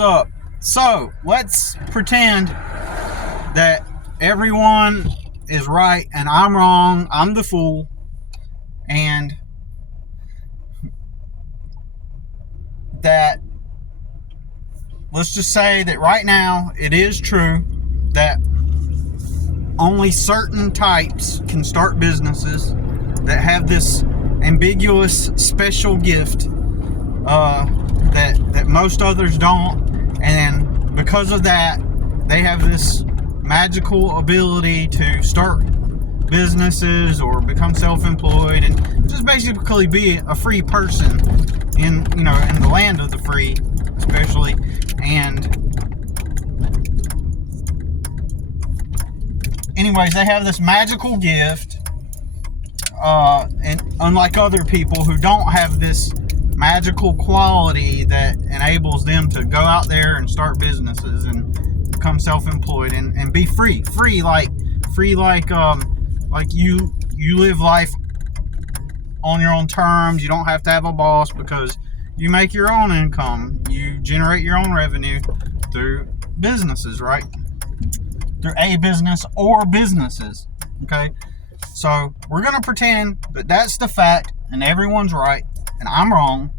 What's up? So let's pretend that everyone is right and I'm wrong. I'm the fool. And that, let's just say that right now it is true that only certain types can start businesses that have this ambiguous special gift that most others don't, and because of that they have this magical ability to start businesses or become self-employed and just basically be a free person in the land of the free, especially. And anyways, they have this magical gift, and unlike other people who don't have this magical quality that enables them to go out there and start businesses and become self-employed and be free like you live life on your own terms. You don't have to have a boss because you make your own income. You generate your own revenue through businesses, right? Through a business or businesses. Okay, so we're gonna pretend that that's the fact and everyone's right and I'm wrong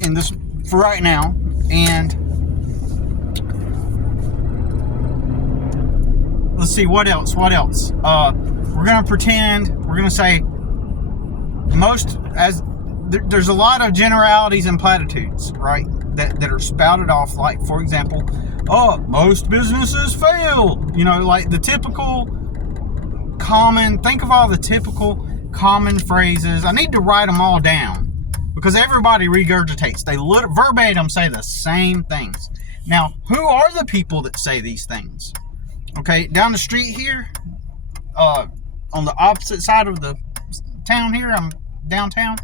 in this for right now. And let's see, what else? We're gonna pretend, we're gonna say there's a lot of generalities and platitudes, right, that are spouted off, like, for example, most businesses fail, like the typical common, think of all the typical common phrases. I need to write them all down because everybody regurgitates. They verbatim say the same things. Now, who are the people that say these things? Okay, down the street here, on the opposite side of the town here, I'm downtown.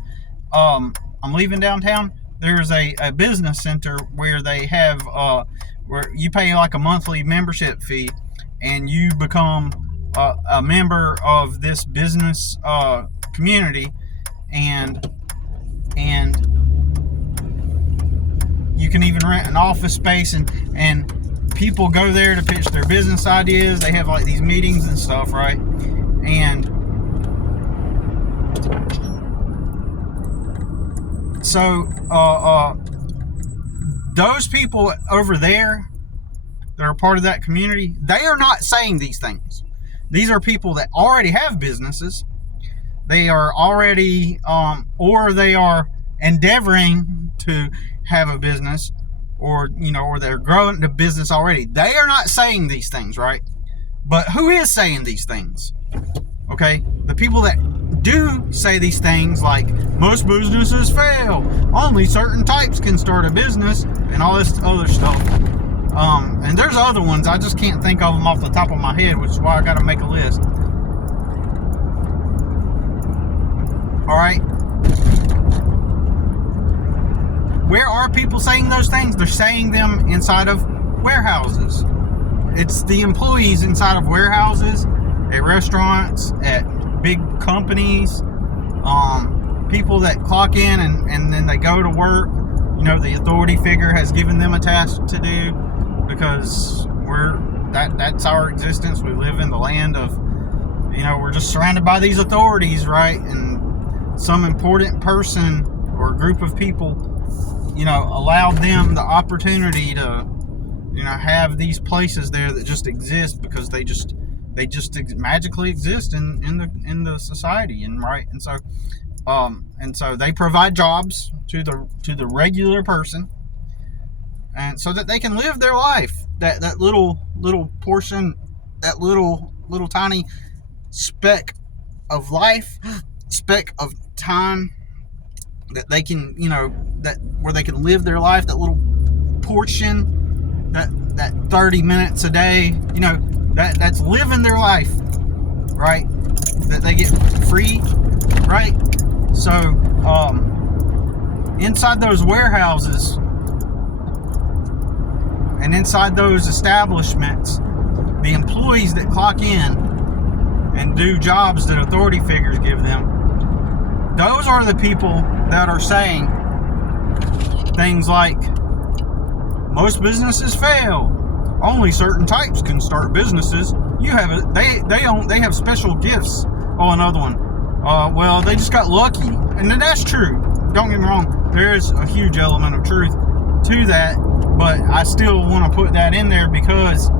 I'm leaving downtown. There's a business center where they have where you pay like a monthly membership fee, and you become a member of this business community, and you can even rent an office space, and people go there to pitch their business ideas. They have like these meetings and stuff, right? And so those people over there that are part of that community, they are not saying these things. These are people that already have businesses. They are already or they are endeavoring to have a business, or they're growing the business already. They are not saying these things, right? But who is saying these things? Okay, the people that do say these things, like most businesses fail, only certain types can start a business, and all this other stuff. And there's other ones, I just can't think of them off the top of my head, which is why I got to make a list. All right. Where are people saying those things? They're saying them inside of warehouses. It's the employees inside of warehouses, at restaurants, at big companies, people that clock in and then they go to work. The authority figure has given them a task to do because that's our existence. We live in the land of, we're just surrounded by these authorities, right? And some important person or group of people allowed them the opportunity to, have these places there that just exist because they just magically exist in the society, and right, and so they provide jobs to the regular person, and so that they can live their life, that little portion, that little tiny speck of life, speck of time that they can, that where they can live their life, that little portion, that 30 minutes a day, that's living their life, right? That they get free, right? So inside those warehouses and inside those establishments, the employees that clock in and do jobs that authority figures give them, those are the people that are saying things like most businesses fail. Only certain types can start businesses. They have special gifts. Oh, another one. Well, they just got lucky, and that's true. Don't get me wrong. There is a huge element of truth to that, but I still want to put that in there because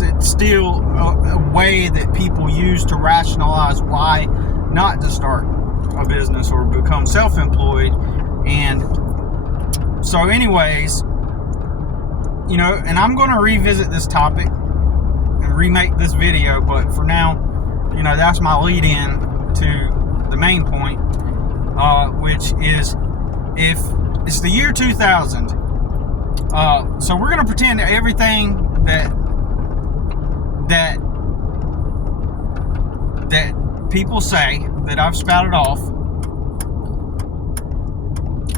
it's still a way that people use to rationalize why not to start a business or become self-employed. And so anyways, and I'm going to revisit this topic and remake this video, but for now, that's my lead in to the main point, which is, if it's the year 2000, so we're going to pretend that everything that people say, that I've spouted off,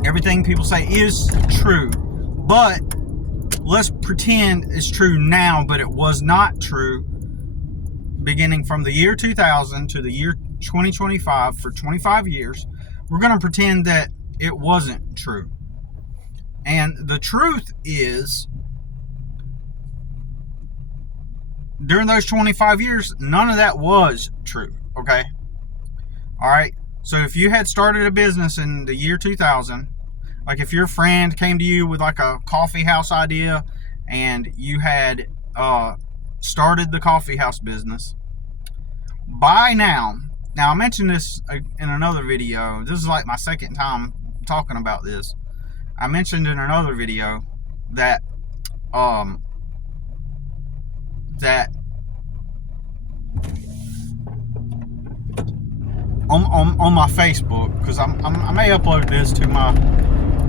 everything people say is true, but let's pretend it's true now, but it was not true beginning from the year 2000 to the year 2025. For 25 years, we're going to pretend that it wasn't true. And the truth is, during those 25 years, none of that was true, okay? All right, so if you had started a business in the year 2000, like if your friend came to you with like a coffee house idea and you had started the coffee house business, by now I mentioned this in another video. This is like my second time talking about this. I mentioned in another video that on my Facebook, because I may upload this to my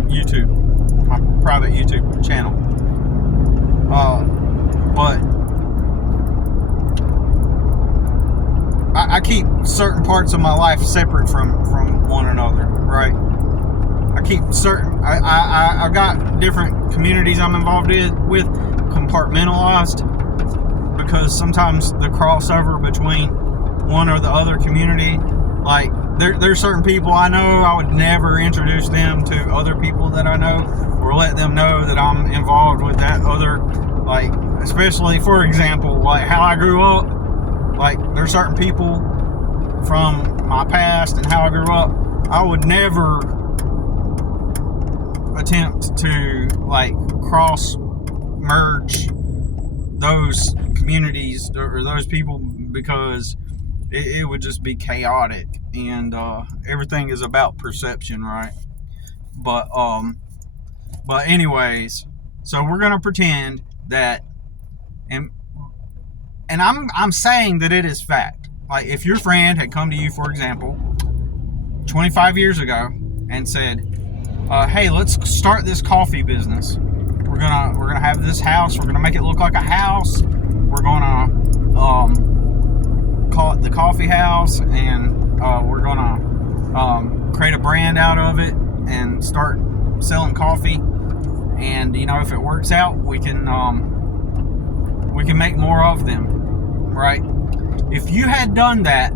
YouTube, my private YouTube channel, but I keep certain parts of my life separate from one another, right? I keep certain, I got different communities I'm involved with compartmentalized, because sometimes the crossover between one or the other community, like there's certain people I know, I would never introduce them to other people that I know, or let them know that I'm involved with that other, like, especially, for example, like how I grew up. Like, there's certain people from my past and how I grew up, I would never attempt to, like, cross merge those communities or those people, because it would just be chaotic, and everything is about perception, right? But anyways, so we're gonna pretend that, and I'm saying that it is fact. Like, if your friend had come to you, for example, 25 years ago and said, hey, let's start this coffee business. We're gonna have this house, we're gonna make it look like a house, we're gonna call it the coffee house, and we're gonna create a brand out of it and start selling coffee, and if it works out, we can make more of them, right? If you had done that,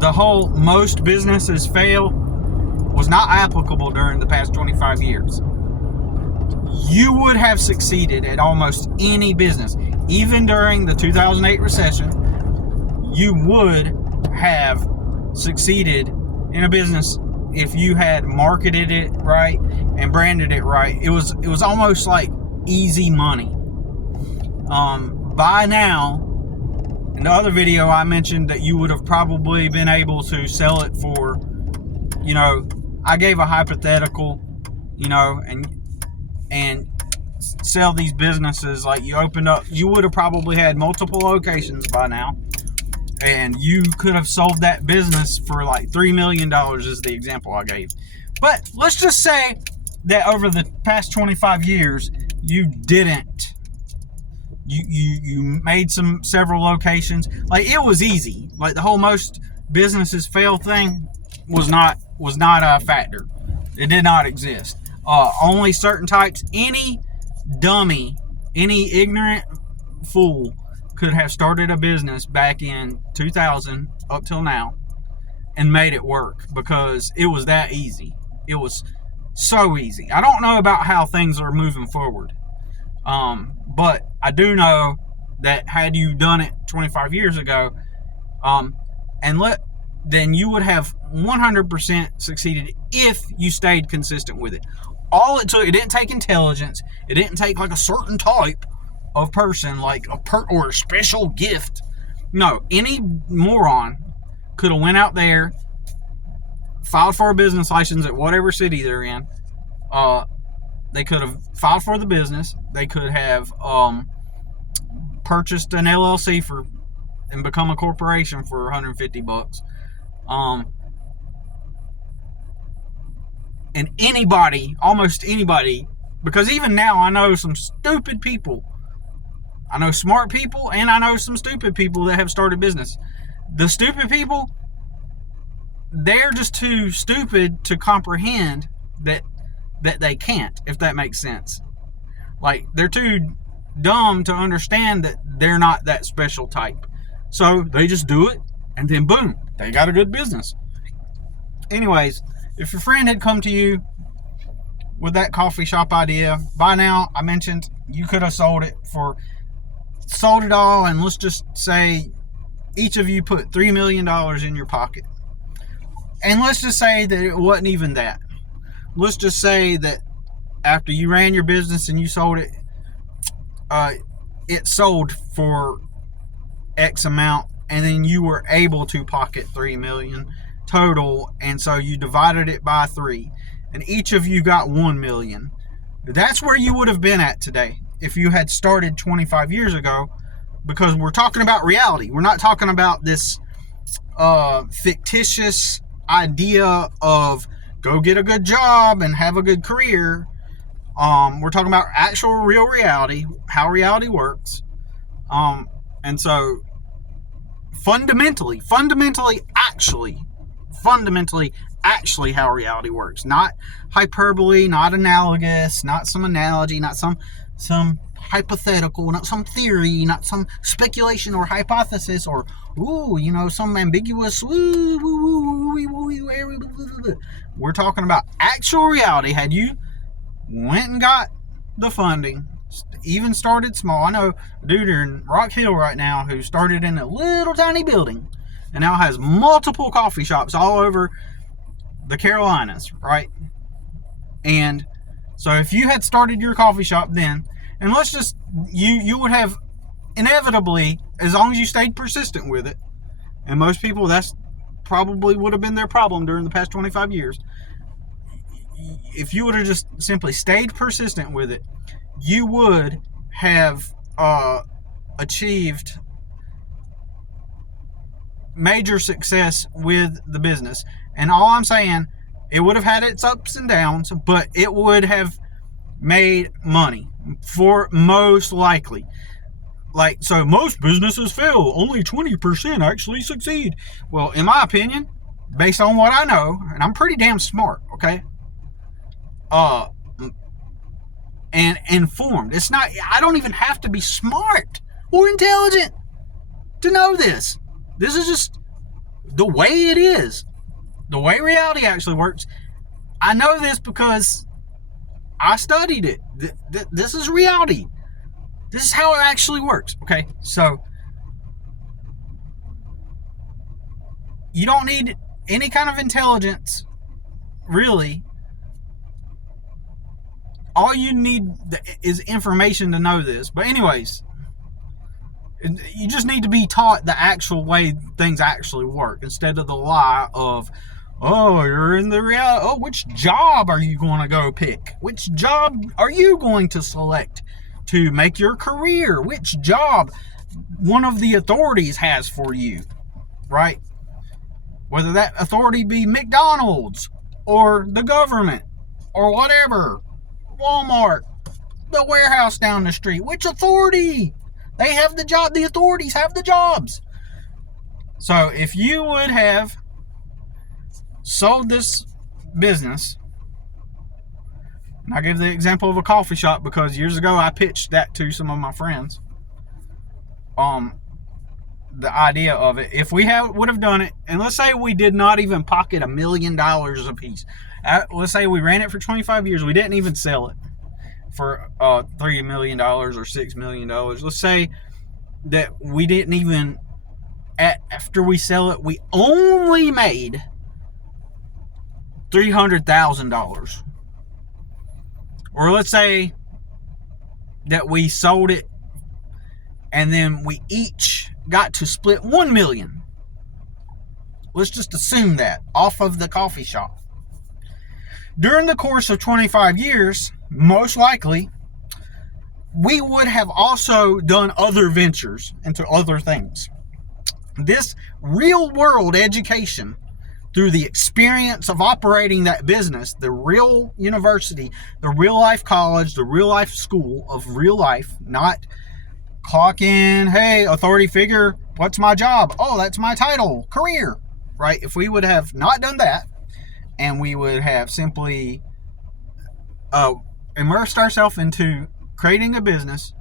the whole most businesses fail was not applicable during the past 25 years. You would have succeeded at almost any business. Even during the 2008 recession, you would have succeeded in a business if you had marketed it right and branded it right. It was almost like easy money. By now, in the other video, I mentioned that you would have probably been able to sell it for, I gave a hypothetical, and sell these businesses, like you would have probably had multiple locations by now, and you could have sold that business for like $3 million is the example I gave. But let's just say that over the past 25 years, you didn't. You made several locations. Like, it was easy. Like, the whole most businesses fail thing was not a factor. It did not exist. Only certain types. Any dummy, any ignorant fool could have started a business back in 2000 up till now and made it work, because it was that easy. It was so easy. I don't know about how things are moving forward. But I do know that had you done it 25 years ago, then you would have 100% succeeded if you stayed consistent with it. All it took, it didn't take intelligence. It didn't take like a certain type of person, like or a special gift. No, any moron could have went out there, filed for a business license at whatever city they're in. They could have filed for the business. They could have purchased an LLC and become a corporation for $150. And almost anybody, because even now I know some stupid people. I know smart people, and I know some stupid people that have started business. The stupid people, they're just too stupid to comprehend that they can't, if that makes sense. Like, they're too dumb to understand that they're not that special type. So they just do it, and then boom, they got a good business. Anyways, if your friend had come to you with that coffee shop idea, by now, I mentioned, you could have sold it all, and let's just say each of you put $3 million in your pocket. And let's just say that it wasn't even that. Let's just say that after you ran your business and you sold it, it sold for X amount, and then you were able to pocket $3 million total, and so you divided it by 3, and each of you got $1 million. That's where you would have been at today if you had started 25 years ago, because we're talking about reality. We're not talking about this fictitious idea of go get a good job and have a good career. We're talking about actual real reality, how reality works. And so fundamentally actually how reality works. Not hyperbole, not analogous, not some analogy, not some hypothetical, not some theory, not some speculation or hypothesis, or some ambiguous we're talking about actual reality. Had you went and got the funding, even started small. I know a dude in Rock Hill right now who started in a little tiny building and now has multiple coffee shops all over the Carolinas, right? And so if you had started your coffee shop then, and let's just, you would have inevitably, as long as you stayed persistent with it, and most people, that's probably would have been their problem during the past 25 years. If you would have just simply stayed persistent with it, you would have achieved major success with the business. And all I'm saying, it would have had its ups and downs, but it would have made money, for most likely. Like, so most businesses fail, only 20% actually succeed. Well, in my opinion, based on what I know, and I'm pretty damn smart, okay? And informed. It's not, I don't even have to be smart or intelligent to know this. This is just the way it is. The way reality actually works. I know this because I studied it. This is reality. This is how it actually works, okay? So, you don't need any kind of intelligence, really. All you need is information to know this. But anyways, you just need to be taught the actual way things actually work, instead of the lie of, oh, you're in the reality. Oh, which job are you going to go pick? Which job are you going to select to make your career? Which job one of the authorities has for you, right? Whether that authority be McDonald's or the government or whatever, Walmart, the warehouse down the street. Which authority? They have the job. The authorities have the jobs. So if you would have sold this business, and I give the example of a coffee shop because years ago I pitched that to some of my friends. the idea of it. If we would have done it, and let's say we did not even pocket $1 million a piece. Let's say we ran it for 25 years. We didn't even sell it for $3 million or $6 million. Let's say that we didn't even, after we sell it, we only made $300,000. Or let's say that we sold it and then we each got to split $1 million. Let's just assume that off of the coffee shop. During the course of 25 years, most likely, we would have also done other ventures into other things. This real world education, through the experience of operating that business, the real university, the real life college, the real life school of real life, not clock in, hey, authority figure, what's my job? Oh, that's my title, career, right? If we would have not done that, and we would have simply immersed ourselves into creating a business,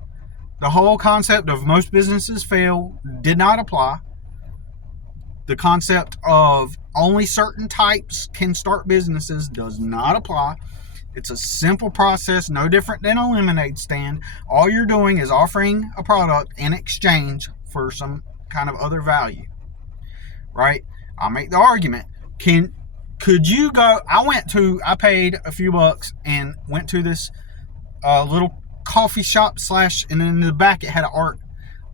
the whole concept of most businesses fail did not apply. The concept of only certain types can start businesses does not apply. It's a simple process, no different than a lemonade stand. All you're doing is offering a product in exchange for some kind of other value, right? I'll make the argument. Could you go? I paid a few bucks and went to this little coffee shop and in the back it had an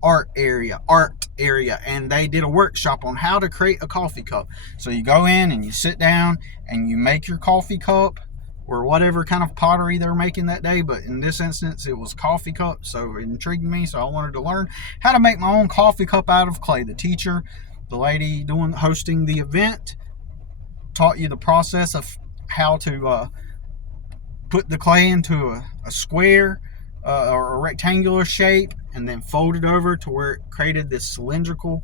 art area, and they did a workshop on how to create a coffee cup. So you go in and you sit down and you make your coffee cup, or whatever kind of pottery they're making that day, but in this instance it was coffee cup, so it intrigued me, so I wanted to learn how to make my own coffee cup out of clay. The teacher, the lady hosting the event, taught you the process of how to put the clay into a square or a rectangular shape, and then fold it over to where it created this cylindrical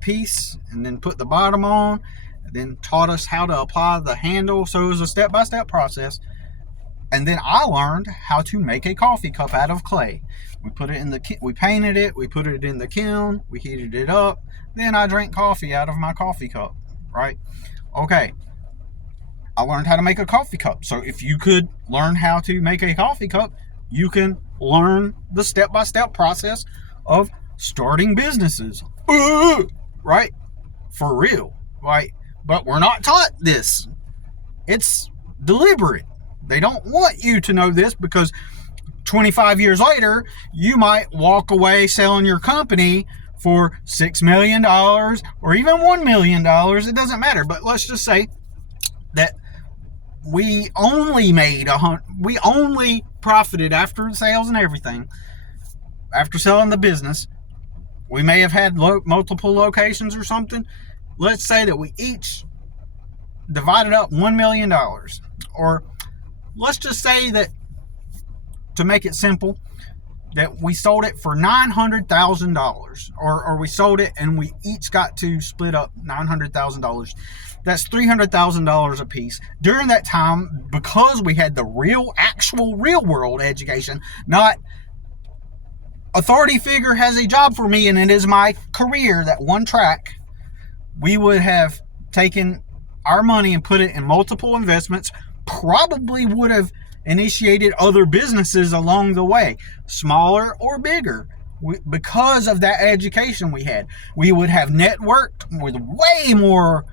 piece, and then put the bottom on, and then taught us how to apply the handle. So it was a step-by-step process. And then I learned how to make a coffee cup out of clay. We put it in we painted it, we put it in the kiln, we heated it up, then I drank coffee out of my coffee cup, right? Okay, I learned how to make a coffee cup. So if you could learn how to make a coffee cup, you can learn the step-by-step process of starting businesses, right? For real, right? But we're not taught this. It's deliberate. They don't want you to know this, because 25 years later, you might walk away selling your company for $6 million or even $1 million. It doesn't matter. But let's just say that we only profited after sales and everything, after selling the business. We may have had multiple locations or something. Let's say that we each divided up $1 million. Or let's just say that, to make it simple, that we sold it for $900,000, or we sold it and we each got to split up $900,000. That's $300,000 a piece. During that time, because we had the actual real world education, not authority figure has a job for me and it is my career, that one track, we would have taken our money and put it in multiple investments, probably would have initiated other businesses along the way, smaller or bigger, because of that education we had. We would have networked with way more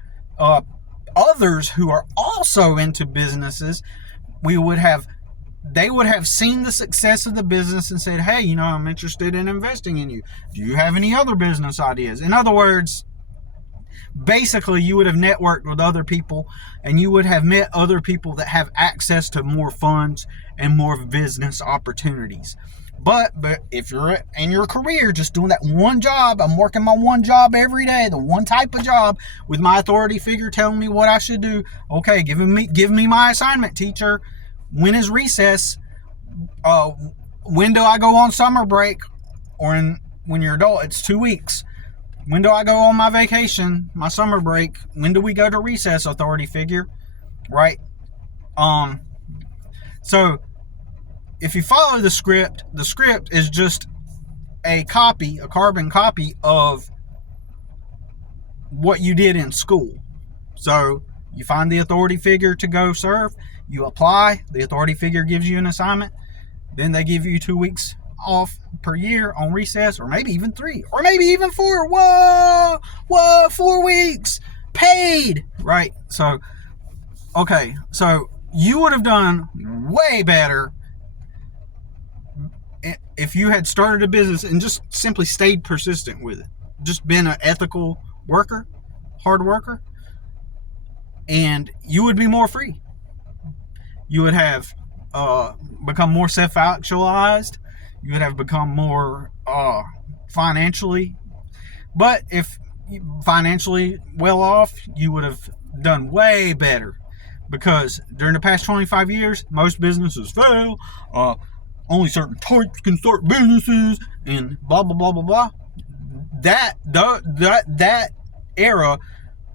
others who are also into businesses. They would have seen the success of the business and said, hey, I'm interested in investing in you. Do you have any other business ideas? In other words, basically, you would have networked with other people, and you would have met other people that have access to more funds and more business opportunities. But if you're in your career just doing that one job, I'm working my one job every day, the one type of job, with my authority figure telling me what I should do. Okay, give me my assignment, teacher. When is recess? When do I go on summer break? Or when you're adult, it's 2 weeks. When do I go on my vacation, my summer break? When do we go to recess, authority figure? Right? So if you follow the script is just a carbon copy of what you did in school. So you find the authority figure to go serve, you apply, the authority figure gives you an assignment, then they give you 2 weeks off per year on recess, or maybe even 3, or maybe even 4. Whoa, 4 weeks paid, right? So, okay, so you would have done way better if you had started a business and just simply stayed persistent with it. Just been an ethical worker, hard worker, and you would be more free. You would have become more self-actualized. You would have become more financially, but if financially well off, you would have done way better, because during the past 25 years, most businesses fail. Only certain types can start businesses, and blah blah blah blah blah. That era,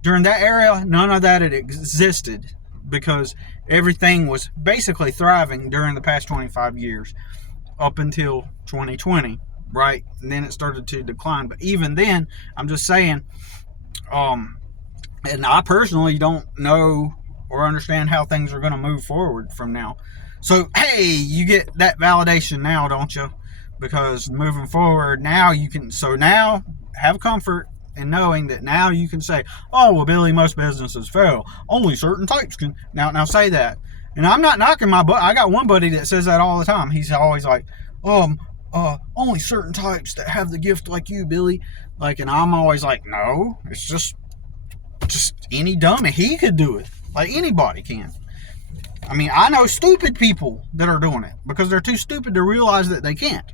during that era, none of that had existed, because everything was basically thriving during the past 25 years up until 2020, right? And then it started to decline. But even then, I'm just saying, and I personally don't know or understand how things are going to move forward from now. So, hey, you get that validation now, don't you? Because moving forward, now you can, so now have comfort in knowing that now you can say, oh, well, Billy, most businesses fail. Only certain types can. Now say that. And I'm not knocking my butt. I got one buddy that says that all the time. He's always like, only certain types that have the gift like you, Billy. Like, and I'm always like, no, it's just any dummy. He could do it. Like, anybody can. I mean, I know stupid people that are doing it because they're too stupid to realize that they can't.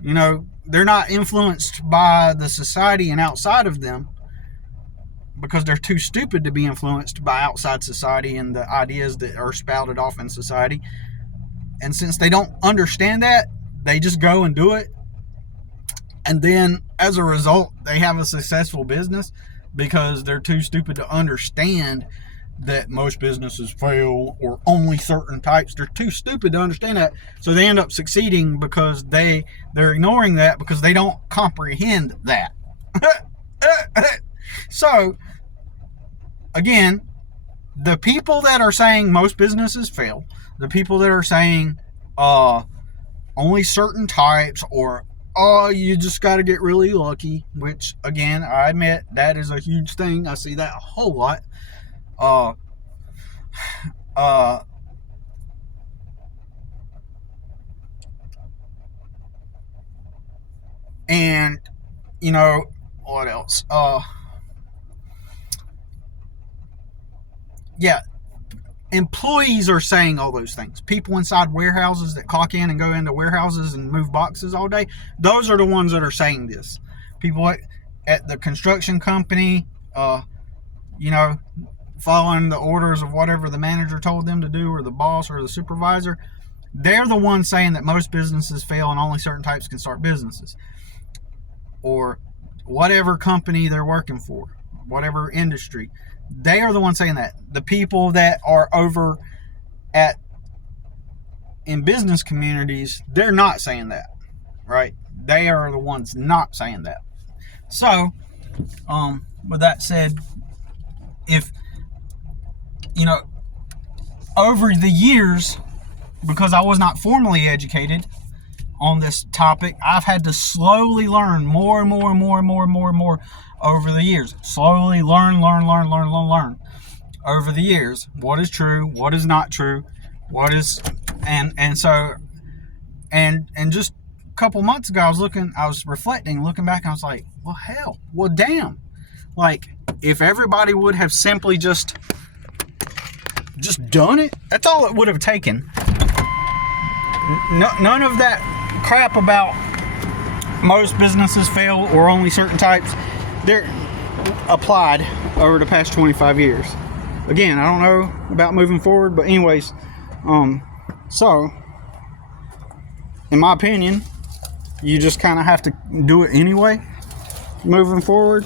You know, they're not influenced by the society and outside of them because they're too stupid to be influenced by outside society and the ideas that are spouted off in society. And since they don't understand that, they just go and do it. And then, as a result, they have a successful business because they're too stupid to understand that most businesses fail or only certain types. They're too stupid to understand that, so they end up succeeding because they're ignoring that because they don't comprehend that. So, again, the people that are saying most businesses fail, the people that are saying only certain types, or you just got to get really lucky, which, again, I admit that is a huge thing. I see that a whole lot. And, you know, what else? Yeah, employees are saying all those things. People inside warehouses that clock in and go into warehouses and move boxes all day, those are the ones that are saying this. People at the construction company, you know, following the orders of whatever the manager told them to do, or the boss or the supervisor, they're the ones saying that most businesses fail and only certain types can start businesses. Or whatever company they're working for, whatever industry, they are the ones saying that. The people that are over in business communities, they're not saying that, right? They are the ones not saying that. So, with that said, if, you know, over the years, because I was not formally educated on this topic, I've had to slowly learn more and more and more and more and more and more over the years. Slowly learn over the years. What is true, what is not true, what is, and so, and just a couple months ago, I was reflecting, looking back, and I was like, well, hell, well, damn. Like, if everybody would have simply just done it, that's all it would have taken. None of that crap about most businesses fail or only certain types, they're applied over the past 25 years. Again, I don't know about moving forward, but anyways, so, in my opinion, you just kind of have to do it anyway, moving forward,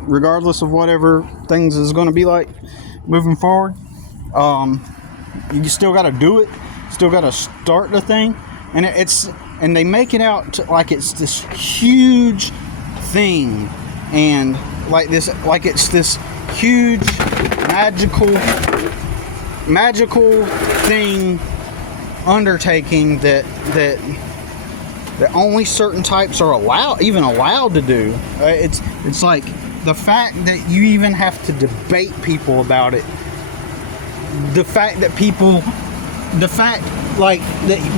regardless of whatever things is going to be like moving forward. You still got to do it, still got to start the thing, and and they make it out like it's this huge thing, and like it's this huge magical thing, undertaking that only certain types are allowed to do. It's like the fact that you even have to debate people about it. The fact that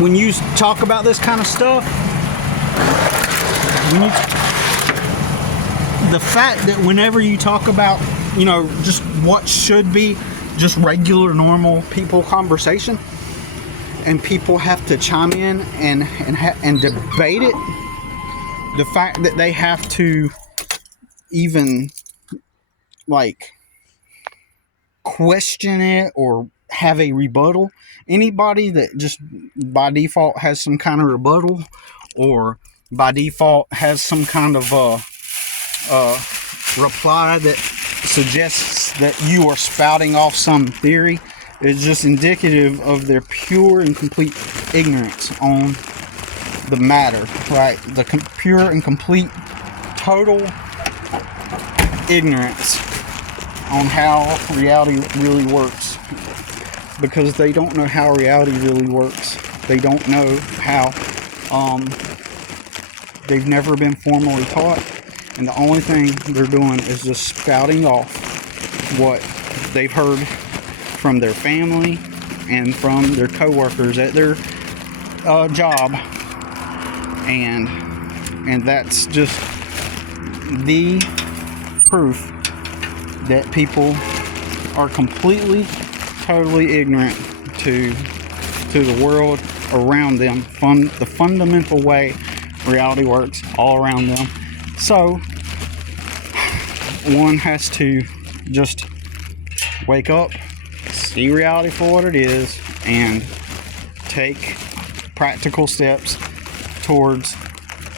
when you talk about this kind of stuff, the fact that whenever you talk about, just what should be just regular, normal people conversation, and people have to chime in and debate it, the fact that they have to even question it or have a rebuttal. Anybody that just by default has some kind of rebuttal, or by default has some kind of reply that suggests that you are spouting off some theory, is just indicative of their pure and complete ignorance on the matter, right? The pure and complete total ignorance on how reality really works, because they don't know how reality really works. They don't know how, they've never been formally taught, and the only thing they're doing is just spouting off what they've heard from their family and from their coworkers at their job, and that's just the proof that people are completely, totally ignorant to the world around them, the fundamental way reality works all around them. So one has to just wake up, see reality for what it is, and take practical steps towards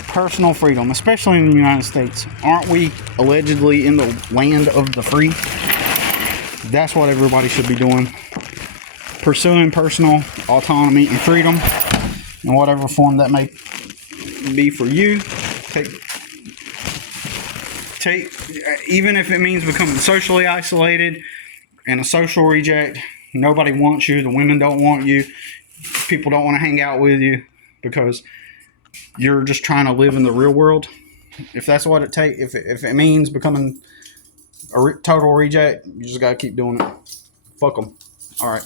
personal freedom, especially in the United States. Aren't we allegedly in the land of the free? That's what everybody should be doing. Pursuing personal autonomy and freedom in whatever form that may be for you. Take even if it means becoming socially isolated and a social reject. Nobody wants you. The women don't want you. People don't want to hang out with you because you're just trying to live in the real world. If that's what it takes, if it means becoming a total reject, you just got to keep doing it. Fuck them. All right.